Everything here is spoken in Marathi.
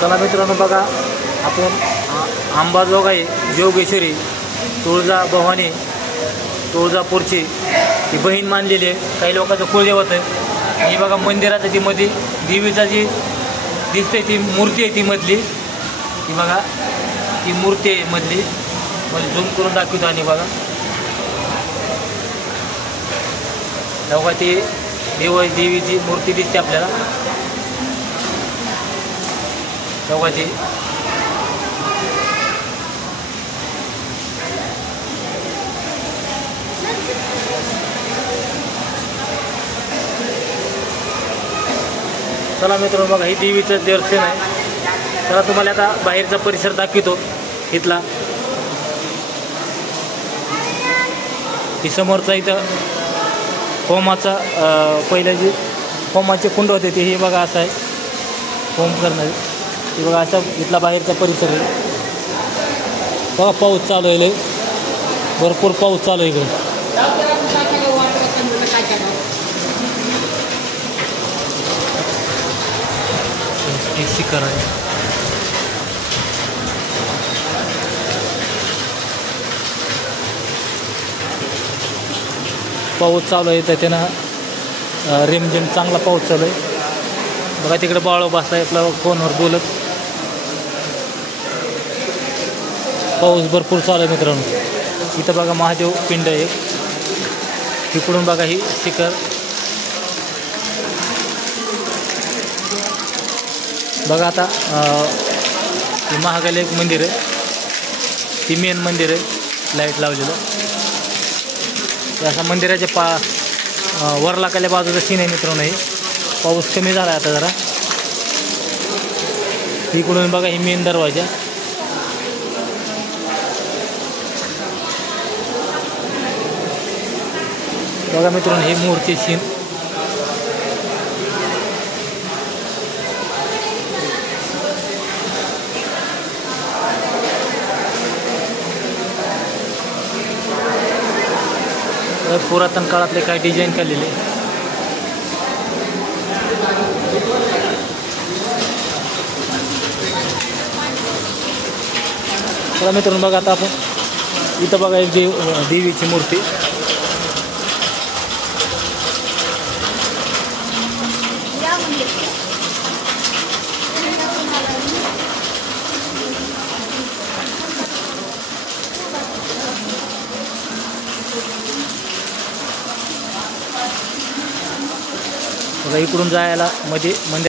चला मित्रांनो बघा, आपण अंबाजोगाई जोगेश्वरी तुळजा भवानी तुळजापूरची ही बहीण मानलेली आहे. काही लोकांचं कुळदेवत आहे. ही बघा मंदिराच्या ती मध्ये देवीचा जी दिसते ती मूर्ती आहे, ती मधली ती बघा, ती मूर्ती आहे मधली. मला झूम करून दाखवतो. आणि बघा तेव्हा ती देवीची मूर्ती दिसते आपल्याला. तेव्हा ती चला मित्रांनो बघा, ही देवीचं दर्शन आहे. चला तुम्हाला आता बाहेरचा परिसर दाखवतो इथला. ही समोरचा इथं होमाचा पहिले जे होमाचे कुंड होते ते हे बघा असं आहे, होम करणारे ते बघा. असा इथला बाहेरचा परिसर आहे बघा. पाऊस चालू आहे, भरपूर पाऊस चालू आहे इकडे. शिखर आहे. पाऊस चालू आहे तर त्यानं रिमझिम चांगला पाऊस चालू आहे बघा. तिकडे बाळ बसलाय आपला फोनवर बोलत. पाऊस भरपूर चालू आहे मित्रांनो. इथं बघा महादेव पिंड आहे. तिकडून बघा ही शिखर बघा. आता हे महाकाली एक मंदिर आहे, ती मेन मंदिर आहे लाईट लावलेलं. असा मंदिराच्या वरलाकाल्या बाजूचा सीन आहे मित्रांनो. हे पाऊस कमी झाला आता जरा. इकडून बघा ही मेन दरवाजा. बघा मित्रांनो ही मूर्ती सीन. पुरातन काळातले काय डिझाईन केलेले. चला मित्रांनो बघा, आता आपण इथं बघा एक देवीची मूर्ती. इकडून जायला मध्ये मंदिर